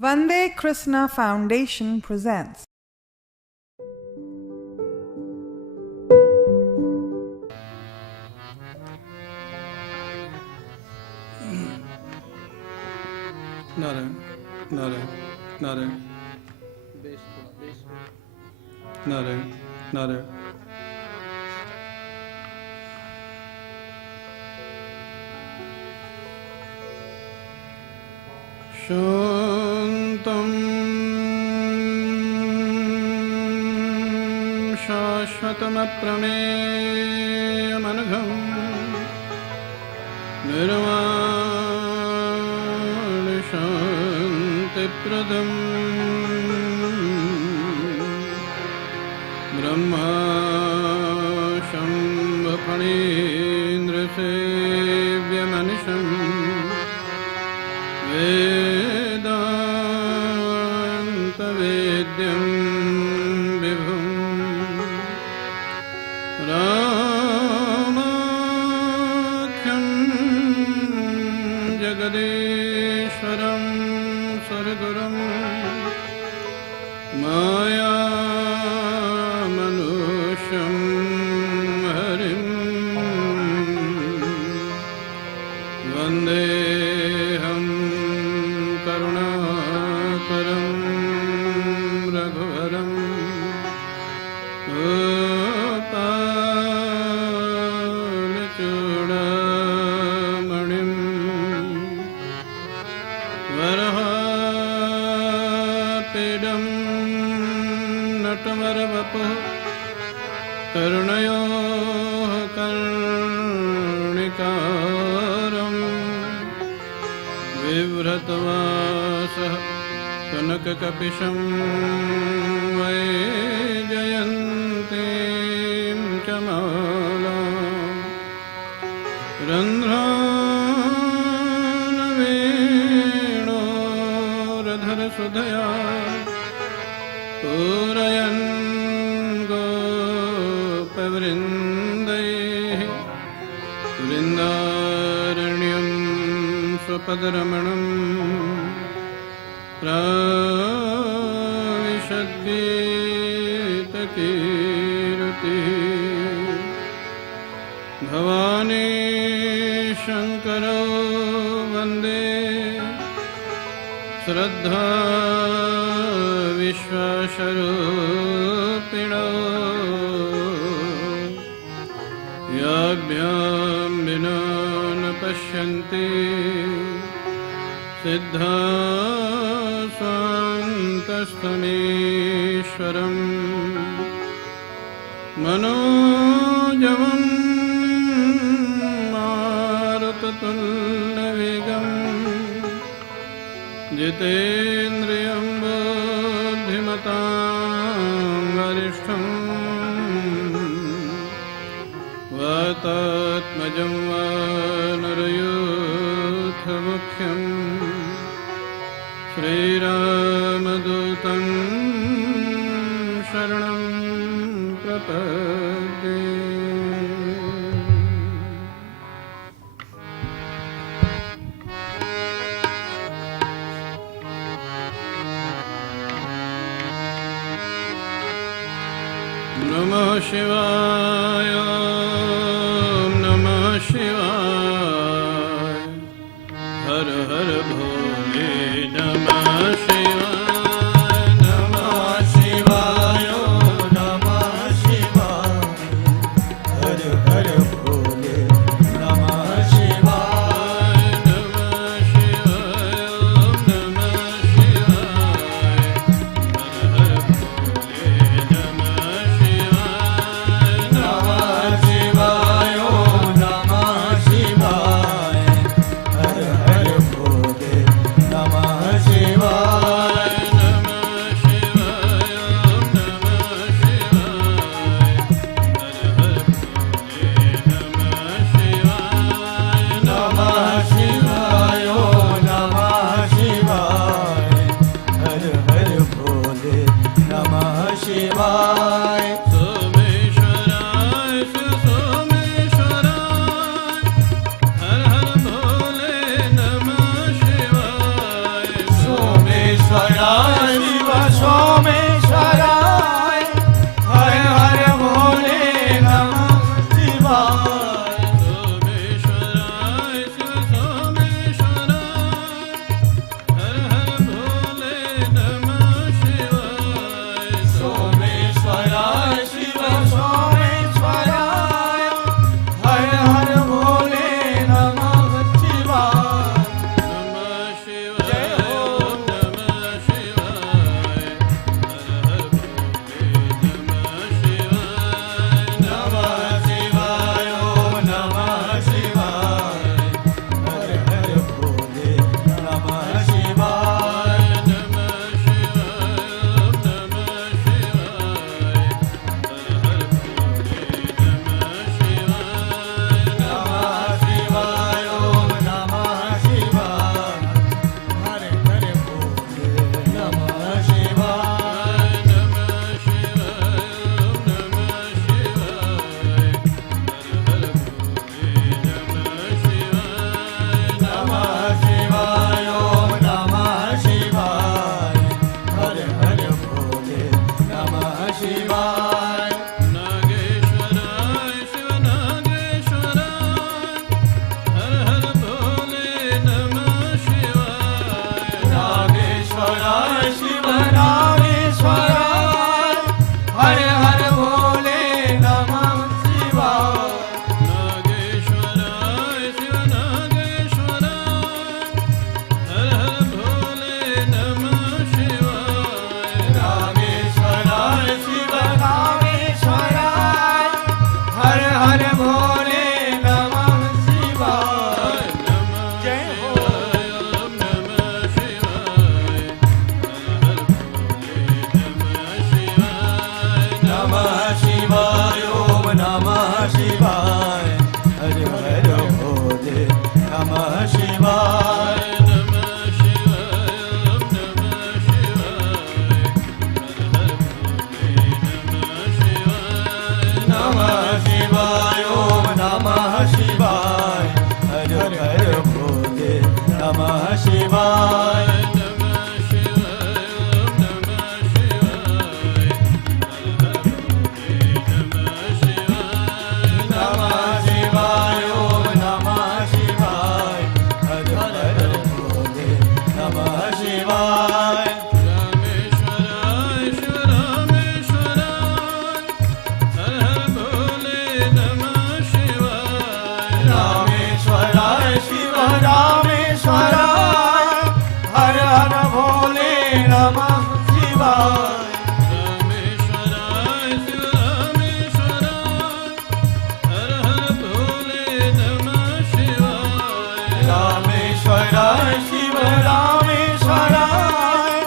Vande Krishna Foundation presents Naren, Naren, Naren, Naren, Naren. Shantam Shashvatam Aprameyam Anagham Nirvana Shanti Pradam Brahma Shambha Phanindra Sevya Manisham Vedanta Vedyam Vibhum Ramakhyam Jagadeshwaram Sarguram Maya Manusham Harim Vandeham Karunakaram Raghuvaram Gopalachudamanim Varahapidam Natamarvapu Karunayo Karnikaram Vivratavasah Kanakakapisham Vaijayantim Chamalam Randhrana Veno Radhara Sudhaya Purayan Gopavrindai Vrindaranyam Swapadaramanam Pravishadgita-kirti Bhavani Shankaro Vande Shraddha Vishvasharupino Yabhyam Vina na Pashyanti Siddha Svantastamishwaram Manojavam Marutatullavegam Jitendriyam Buddhimatam Varishtham Vatatmajam Vanarayuthamukhyam Shri Ramadutam Sharanam Prapadde Namah Shivaya Namah Shivaya Har Har Bhole Namah Shivaya Namah Shivaya Namah Shivaya Har Har Bhole Namah Shivaya Namah Shivaya Namah Shivaya Har Har Bhole Namah Shivaya Namah नमः शिवाय रामेश्वराय शिव रामेश्वराय हर हर भोले नमः शिवाय रामेश्वराय शिव रामेश्वराय हर हर भोले नमः शिवाय रामेश्वराय शिव रामेश्वराय हर हर भोले नमः शिवाय रामेश्वराय शिव रामेश्वराय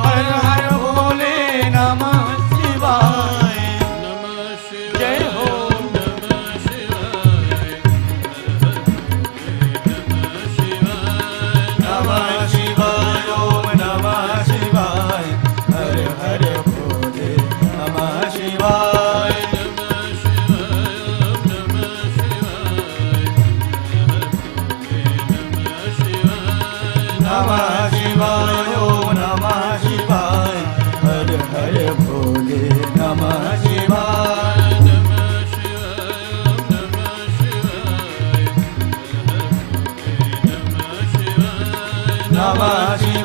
हर हर भोले नमः शिवाय नमः शिवाय जय हो नमः शिवाय नमः शिवाय ओम नमः शिवाय हर हर भोले नमः शिवाय नमः शिवाय ओम नमः शिवाय हर हर भोले नमः शिवाय नमः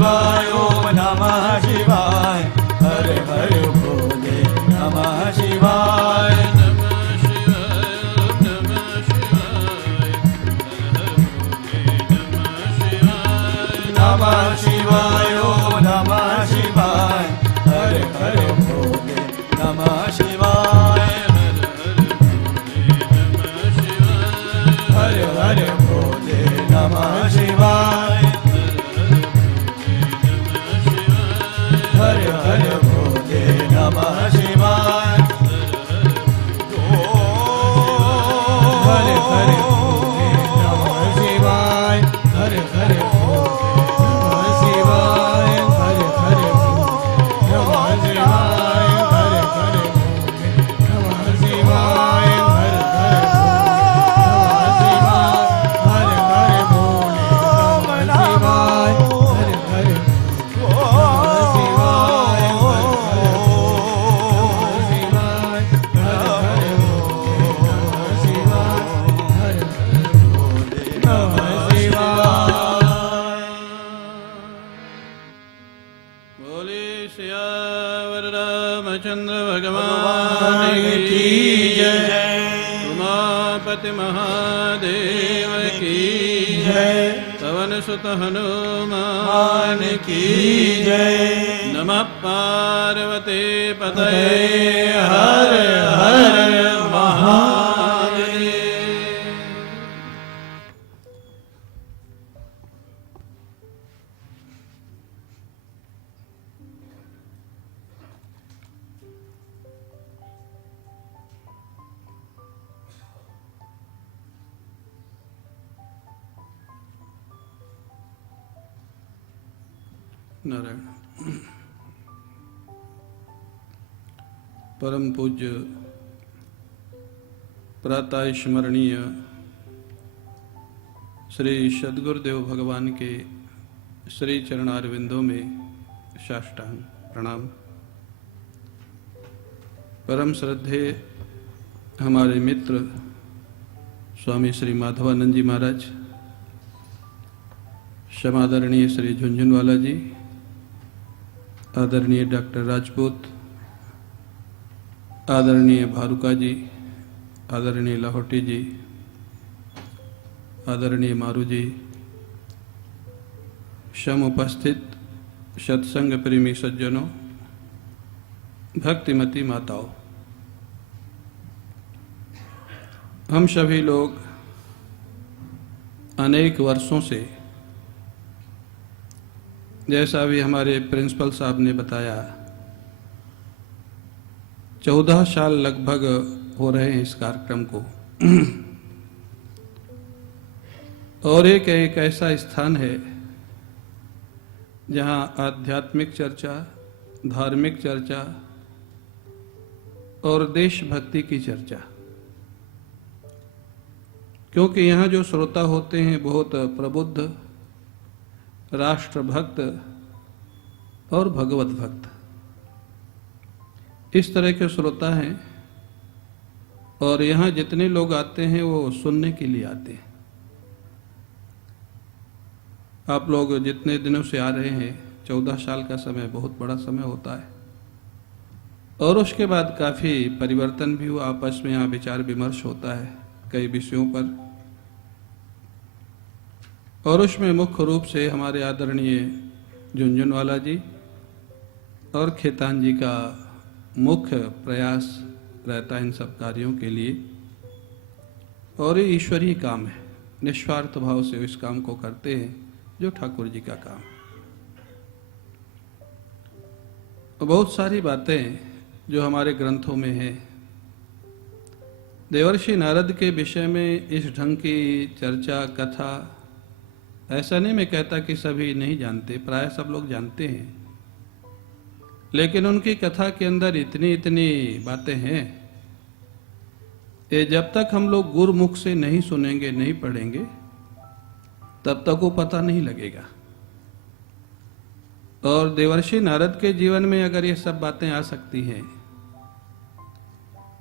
शिवाय ओम नमः शिवाय हर हर भोले नमः शिवाय नमः शिवाय ओम नमः शिवाय हर हर भोले नमः शिवाय हर हर भोले नमः शिवाय हर हर भोले नमः शिवाय हर हर भोले नमः शिवाय हर हर भोले शिवाय हर हर भोले नमः शिवाय हर हर भोले नमः शिवाय हर हर बोले सियावर रामचंद्र भगवान की जय उमापति महादेव की जय पवन सुत हनुमान की जय नमः पार्वती पतये हर हर महादेव। नारायण। परम पूज्य प्रातः स्मरणीय श्री सद्गुरुदेव भगवान के श्री चरणारविंदों में साष्टांग प्रणाम। परम श्रद्धे हमारे मित्र स्वामी श्री माधवानंद जी महाराज, समादरणीय श्री झुंझुनवाला जी, आदरणीय डॉक्टर राजपूत, आदरणीय भारुका जी, आदरणीय लाहौटी जी, आदरणीय मारू जी, सम उपस्थित सत्संग प्रेमी सज्जनों, भक्तिमती माताओं, हम सभी लोग अनेक वर्षों से, जैसा भी हमारे प्रिंसिपल साहब ने बताया, 14 साल लगभग हो रहे हैं इस कार्यक्रम को। और एक ऐसा स्थान है जहां आध्यात्मिक चर्चा, धार्मिक चर्चा और देशभक्ति की चर्चा, क्योंकि यहाँ जो श्रोता होते हैं बहुत प्रबुद्ध, राष्ट्रभक्त और भगवत भक्त, इस तरह के श्रोता हैं। और यहाँ जितने लोग आते हैं वो सुनने के लिए आते हैं। आप लोग जितने दिनों से आ रहे हैं, 14 साल का समय बहुत बड़ा समय होता है। और उसके बाद काफ़ी परिवर्तन भी हुआ, आपस में यहाँ विचार विमर्श होता है कई विषयों पर। और उसमें मुख्य रूप से हमारे आदरणीय झुनझुनवाला जी और खेतान जी का मुख्य प्रयास रहता है इन सब कार्यों के लिए। और ये ईश्वरीय काम है, निस्वार्थ भाव से इस काम को करते हैं जो ठाकुर जी का काम। तो बहुत सारी बातें जो हमारे ग्रंथों में है, देवर्षि नारद के विषय में इस ढंग की चर्चा कथा, ऐसा नहीं मैं कहता कि सभी नहीं जानते, प्राय सब लोग जानते हैं, लेकिन उनकी कथा के अंदर इतनी इतनी बातें हैं, ये जब तक हम लोग गुरुमुख से नहीं सुनेंगे, नहीं पढ़ेंगे, तब तक वो पता नहीं लगेगा। और देवर्षि नारद के जीवन में अगर ये सब बातें आ सकती हैं,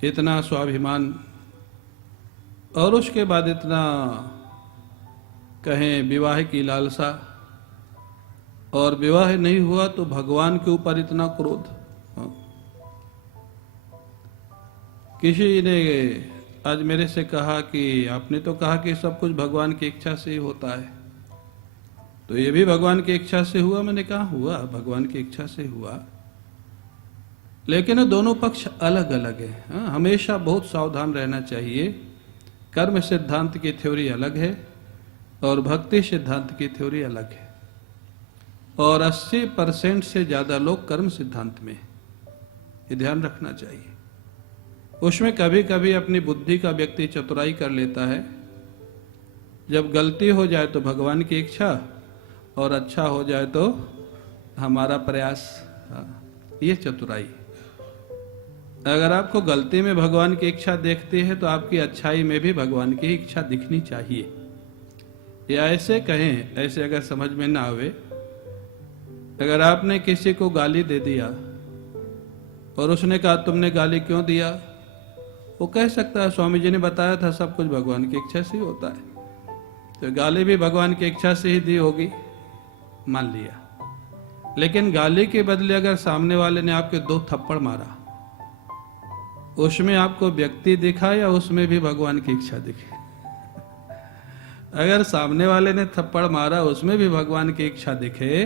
इतना स्वाभिमान, और उसके बाद इतना कहें विवाह की लालसा, और विवाह नहीं हुआ तो भगवान के ऊपर इतना क्रोध। किसी ने आज मेरे से कहा कि आपने तो कहा कि सब कुछ भगवान की इच्छा से ही होता है, तो ये भी भगवान की इच्छा से हुआ? मैंने कहा हुआ, भगवान की इच्छा से हुआ, लेकिन दोनों पक्ष अलग अलग है। हमेशा बहुत सावधान रहना चाहिए। कर्म सिद्धांत की थ्योरी अलग है और भक्ति सिद्धांत की थ्योरी अलग है, और 80% से ज्यादा लोग कर्म सिद्धांत में, ये ध्यान रखना चाहिए। उसमें कभी कभी अपनी बुद्धि का व्यक्ति चतुराई कर लेता है, जब गलती हो जाए तो भगवान की इच्छा, और अच्छा हो जाए तो हमारा प्रयास, ये चतुराई। अगर आपको गलती में भगवान की इच्छा देखती है तो आपकी अच्छाई में भी भगवान की इच्छा दिखनी चाहिए। या ऐसे कहें, ऐसे अगर समझ में ना आवे, अगर आपने किसी को गाली दे दिया और उसने कहा तुमने गाली क्यों दिया, वो कह सकता है स्वामी जी ने बताया था सब कुछ भगवान की इच्छा से ही होता है, तो गाली भी भगवान की इच्छा से ही दी होगी, मान लिया। लेकिन गाली के बदले अगर सामने वाले ने आपके 2 थप्पड़ मारा, उसमें आपको व्यक्ति दिखा या उसमें भी भगवान की इच्छा दिखी? अगर सामने वाले ने थप्पड़ मारा उसमें भी भगवान की इच्छा दिखे,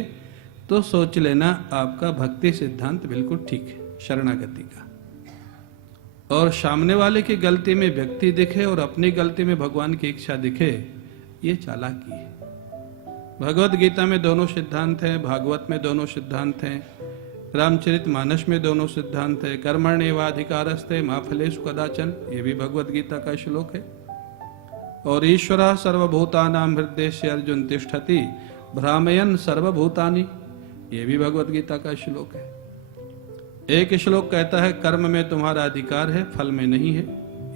तो सोच लेना आपका भक्ति सिद्धांत बिल्कुल ठीक है, शरणागति का। और सामने वाले की गलती में व्यक्ति दिखे और अपनी गलती में भगवान की इच्छा दिखे, ये चालाकी है। भगवत गीता में दोनों सिद्धांत हैं, भागवत में दोनों सिद्धांत हैं, रामचरितमानस में दोनों सिद्धांत है, कर्मण्येवाधिकारस्ते मा फलेषु कदाचन, ये भी भगवत गीता का श्लोक है। और ईश्वरः सर्वभूतानां हृदयस्य अर्जुन तिष्ठति भ्रामयन् सर्वभूतानि, ये भी भगवत गीता का श्लोक है। एक श्लोक कहता है कर्म में तुम्हारा अधिकार है, फल में नहीं है,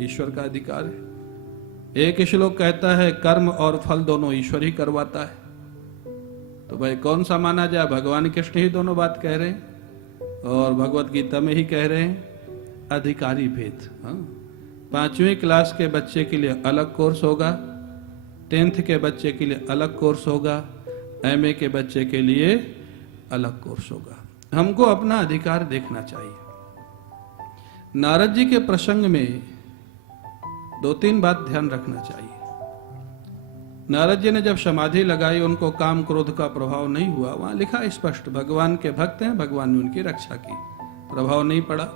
ईश्वर का अधिकार है। एक श्लोक कहता है कर्म और फल दोनों ईश्वर ही करवाता है। तो भाई कौन सा माना जाए? भगवान कृष्ण ही दोनों बात कह रहे हैं और भगवत गीता में ही कह रहे हैं। अधिकारी भेद। 5वीं क्लास के बच्चे के लिए अलग कोर्स होगा, 10th के बच्चे के लिए अलग कोर्स होगा, MA के बच्चे के लिए अलग कोर्स होगा। हमको अपना अधिकार देखना चाहिए। नारद जी के प्रसंग में 2-3 बात ध्यान रखना चाहिए। नारद जी ने जब समाधि लगाई, उनको काम क्रोध का प्रभाव नहीं हुआ। वहां लिखा स्पष्ट, भगवान के भक्त हैं, भगवान ने उनकी रक्षा की, प्रभाव नहीं पड़ा।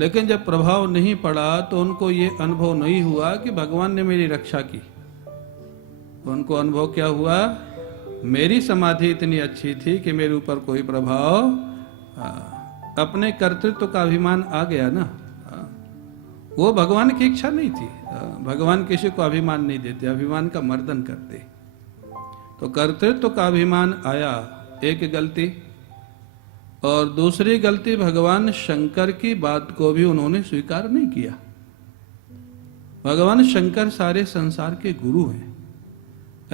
लेकिन जब प्रभाव नहीं पड़ा तो उनको ये अनुभव नहीं हुआ कि भगवान ने मेरी रक्षा की। उनको अनुभव क्या हुआ? मेरी समाधि इतनी अच्छी थी कि मेरे ऊपर कोई प्रभाव, अपने कर्तृत्व का अभिमान आ गया ना। वो भगवान की इच्छा नहीं थी। भगवान किसी को अभिमान नहीं देते, अभिमान का मर्दन करते। तो कर्तृत्व का अभिमान आया, एक गलती। और दूसरी गलती, भगवान शंकर की बात को भी उन्होंने स्वीकार नहीं किया। भगवान शंकर सारे संसार के गुरु हैं।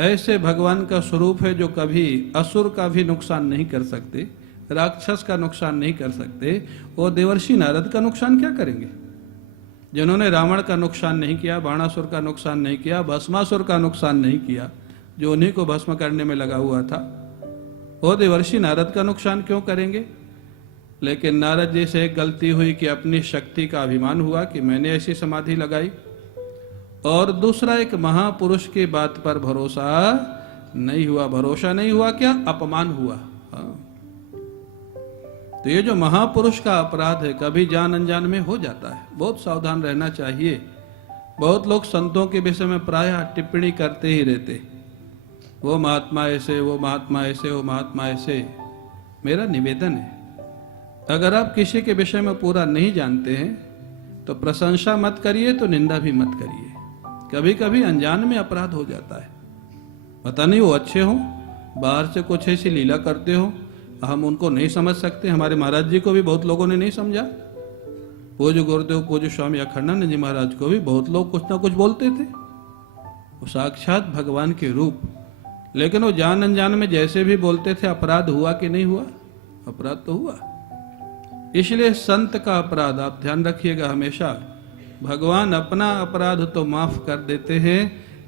ऐसे भगवान का स्वरूप है जो कभी असुर का भी नुकसान नहीं कर सकते, राक्षस का नुकसान नहीं कर सकते। वो देवर्षि नारद का नुकसान क्या करेंगे? जिन्होंने रावण का नुकसान नहीं किया, बाणासुर का नुकसान नहीं किया, भस्मासुर का नुकसान नहीं किया, जो उन्हीं को भस्म करने में लगा हुआ था, वो देवर्षि नारद का नुकसान क्यों करेंगे? लेकिन नारद जी से एक गलती हुई कि अपनी शक्ति का अभिमान हुआ कि मैंने ऐसी समाधि लगाई, और दूसरा एक महापुरुष की बात पर भरोसा नहीं हुआ। भरोसा नहीं हुआ क्या? अपमान हुआ। हाँ। तो ये जो महापुरुष का अपराध है कभी जान अनजान में हो जाता है, बहुत सावधान रहना चाहिए। बहुत लोग संतों के विषय में प्रायः टिप्पणी करते ही रहते, वो महात्मा ऐसे, वो महात्मा ऐसे, वो महात्मा ऐसे। मेरा निवेदन है, अगर आप किसी के विषय में पूरा नहीं जानते हैं तो प्रशंसा मत करिए, तो निंदा भी मत करिए। कभी कभी अनजान में अपराध हो जाता है, पता नहीं वो अच्छे हों, बाहर से कुछ ऐसी लीला करते हो, हम उनको नहीं समझ सकते। हमारे महाराज जी को भी बहुत लोगों ने नहीं समझा। पूज्य गुरुदेव पूज्य स्वामी अखंडानंद जी महाराज को भी बहुत लोग कुछ ना कुछ बोलते थे। वो साक्षात भगवान के रूप, लेकिन वो जान अनजान में जैसे भी बोलते थे, अपराध हुआ कि नहीं हुआ? अपराध तो हुआ। इसलिए संत का अपराध आप ध्यान रखिएगा हमेशा। भगवान अपना अपराध तो माफ कर देते हैं,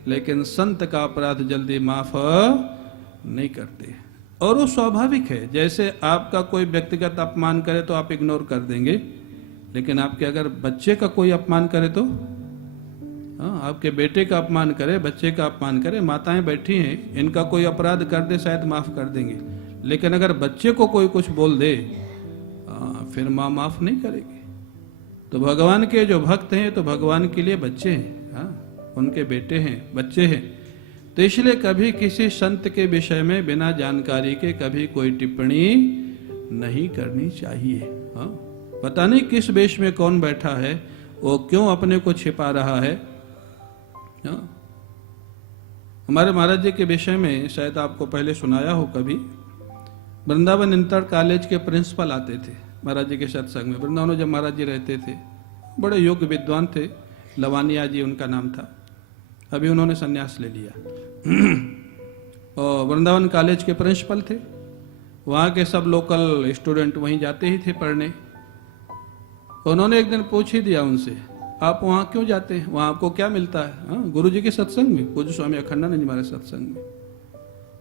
लेकिन संत का अपराध जल्दी माफ नहीं करते। और वो स्वाभाविक है, जैसे आपका कोई व्यक्तिगत अपमान करे तो आप इग्नोर कर देंगे, लेकिन आपके अगर बच्चे का कोई अपमान करे तो, हाँ, आपके बेटे का अपमान करे, बच्चे का अपमान करे, माताएं बैठी हैं, इनका कोई अपराध कर दे शायद माफ कर देंगे, लेकिन अगर बच्चे को कोई कुछ बोल दे फिर माँ माफ नहीं करेगी। तो भगवान के जो भक्त हैं तो भगवान के लिए बच्चे हैं, हाँ, उनके बेटे हैं, बच्चे हैं। तो इसलिए कभी किसी संत के विषय में बिना जानकारी के कभी कोई टिप्पणी नहीं करनी चाहिए। हाँ, पता नहीं किस वेश में कौन बैठा है, वो क्यों अपने को छिपा रहा है। हाँ? हमारे महाराज जी के विषय में शायद आपको पहले सुनाया हो कभी। वृंदावन इंटर कॉलेज के प्रिंसिपल आते थे महाराज जी के सत्संग में। वृंदावन जब महाराज जी रहते थे, बड़े योग्य विद्वान थे, लवानिया जी उनका नाम था, अभी उन्होंने संन्यास ले लिया। और वृंदावन कॉलेज के प्रिंसिपल थे, वहाँ के सब लोकल स्टूडेंट वहीं जाते ही थे पढ़ने। उन्होंने एक दिन पूछ ही दिया उनसे, आप वहाँ क्यों जाते हैं, वहाँ आपको क्या मिलता है? हाँ, गुरु जी के सत्संग में, पूज्य स्वामी अखंडानंद जी महाराज सत्संग में।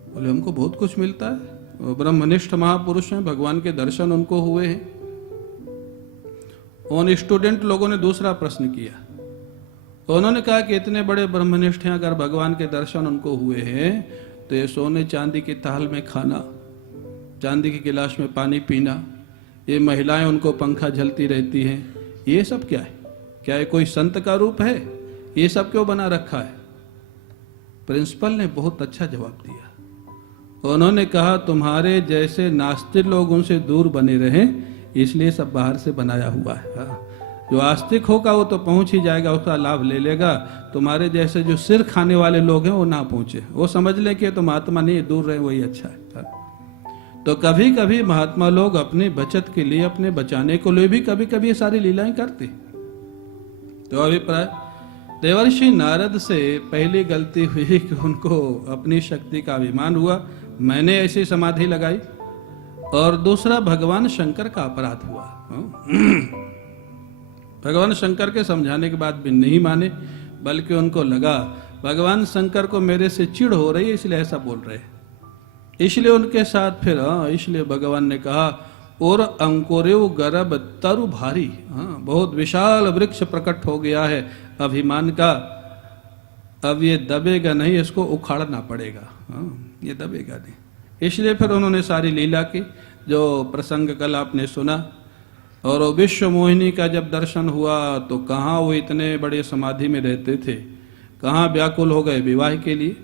बोले हमको बहुत कुछ मिलता है, ब्रह्मनिष्ठ महापुरुष हैं, भगवान के दर्शन उनको हुए हैं। उन स्टूडेंट लोगों ने दूसरा प्रश्न किया, उन्होंने कहा कि इतने बड़े ब्रह्मनिष्ठ हैं, अगर भगवान के दर्शन उनको हुए हैं तो ये सोने चांदी की थाल में खाना, चांदी के गिलास में पानी पीना, ये महिलाएं उनको पंखा झलती रहती हैं, ये सब क्या है? क्या ये कोई संत का रूप है? ये सब क्यों बना रखा है? प्रिंसिपल ने बहुत अच्छा जवाब दिया। उन्होंने कहा तुम्हारे जैसे नास्तिक लोग उनसे दूर बने रहें, इसलिए सब बाहर से बनाया हुआ है। हाँ, जो आस्तिक होगा वो तो पहुंच ही जाएगा, उसका लाभ ले लेगा। तुम्हारे जैसे जो सिर खाने वाले लोग हैं वो ना पहुंचे, वो समझ लें कि तो महात्मा नहीं, दूर रहे वही अच्छा है। हाँ। तो कभी कभी महात्मा लोग अपनी बचत के लिए, अपने बचाने के लिए भी कभी कभी ये सारी लीलाएं करते। तो अभिप्राय, देवर्षि नारद से पहली गलती हुई कि उनको अपनी शक्ति का अभिमान हुआ, मैंने ऐसी समाधि लगाई। और दूसरा भगवान शंकर का अपराध हुआ। भगवान शंकर के समझाने के बाद भी नहीं माने, बल्कि उनको लगा भगवान शंकर को मेरे से चिढ़ हो रही है इसलिए ऐसा बोल रहे, इसलिए उनके साथ फिर इसलिए भगवान ने कहा और अंकुरेव गर्भ तरु भारी। बहुत विशाल वृक्ष प्रकट हो गया है अभिमान का, अब ये दबेगा नहीं, इसको उखाड़ना पड़ेगा। ये दबेगा नहीं। इसलिए फिर उन्होंने सारी लीला की, जो प्रसंग कल आपने सुना। और विश्व मोहिनी का जब दर्शन हुआ तो कहाँ वो इतने बड़े समाधि में रहते थे, कहाँ व्याकुल हो गए विवाह के लिए।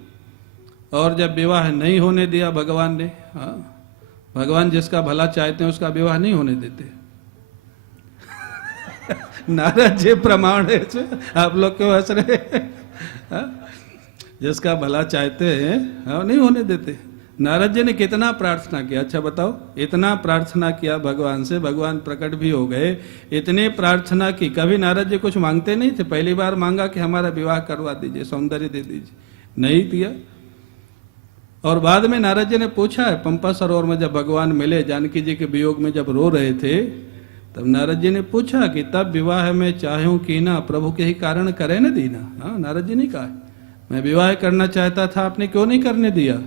और जब विवाह नहीं होने दिया भगवान ने, भगवान जिसका भला चाहते हैं उसका विवाह नहीं होने देते। नारद जी प्रमाण है, आप लोग क्यों हंस रहे हैं? जिसका भला चाहते हैं नहीं होने देते। नारद जी ने कितना प्रार्थना किया, अच्छा बताओ, इतना प्रार्थना किया भगवान से, भगवान प्रकट भी हो गए। इतनी प्रार्थना की, कभी नारद जी कुछ मांगते नहीं थे। पहली बार मांगा कि हमारा विवाह करवा दीजिए, सौंदर्य दे दीजिए, नहीं दिया। और बाद में नारद जी ने पूछा है, पंपा सरोवर में जब भगवान मिले, जानकी जी के वियोग में जब रो रहे थे, तब नारद जी ने पूछा कि तब विवाह में चाहूं कि ना, प्रभु के ही कारण करे न दीना। नारद जी ने कहा, मैं विवाह करना चाहता था, आपने क्यों नहीं करने दिया?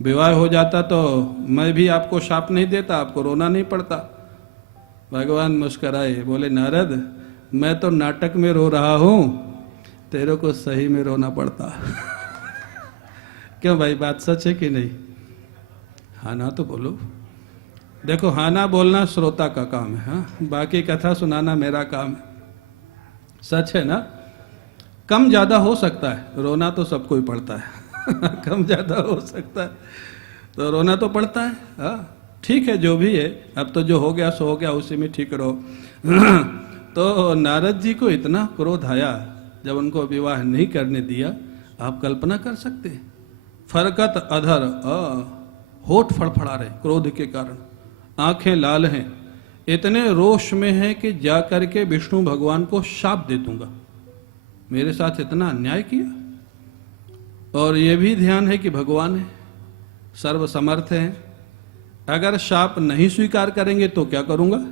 विवाह हो जाता तो मैं भी आपको शाप नहीं देता, आपको रोना नहीं पड़ता। भगवान मुस्कुराए, बोले नारद मैं तो नाटक में रो रहा हूं, तेरे को सही में रोना पड़ता। क्यों भाई, बात सच है कि नहीं? हाँ ना तो बोलो। देखो, हाँ ना बोलना श्रोता का काम है, हाँ, बाकी कथा सुनाना मेरा काम है। सच है ना? कम ज्यादा हो सकता है, रोना तो सबको ही पड़ता है। कम ज्यादा हो सकता है तो रोना तो पड़ता है। हाँ ठीक है, जो भी है, अब तो जो हो गया सो हो गया, उसी में ठीक रहो। तो नारद जी को इतना क्रोध आया जब उनको विवाह नहीं करने दिया। आप कल्पना कर सकते, फरकत अधर, होठ फड़फड़ा रहे क्रोध के कारण, आंखें लाल हैं, इतने रोष में हैं कि जा करके विष्णु भगवान को शाप दे दूंगा, मेरे साथ इतना अन्याय किया। और ये भी ध्यान है कि भगवान है, सर्वसमर्थ है, अगर शाप नहीं स्वीकार करेंगे तो क्या करूंगा?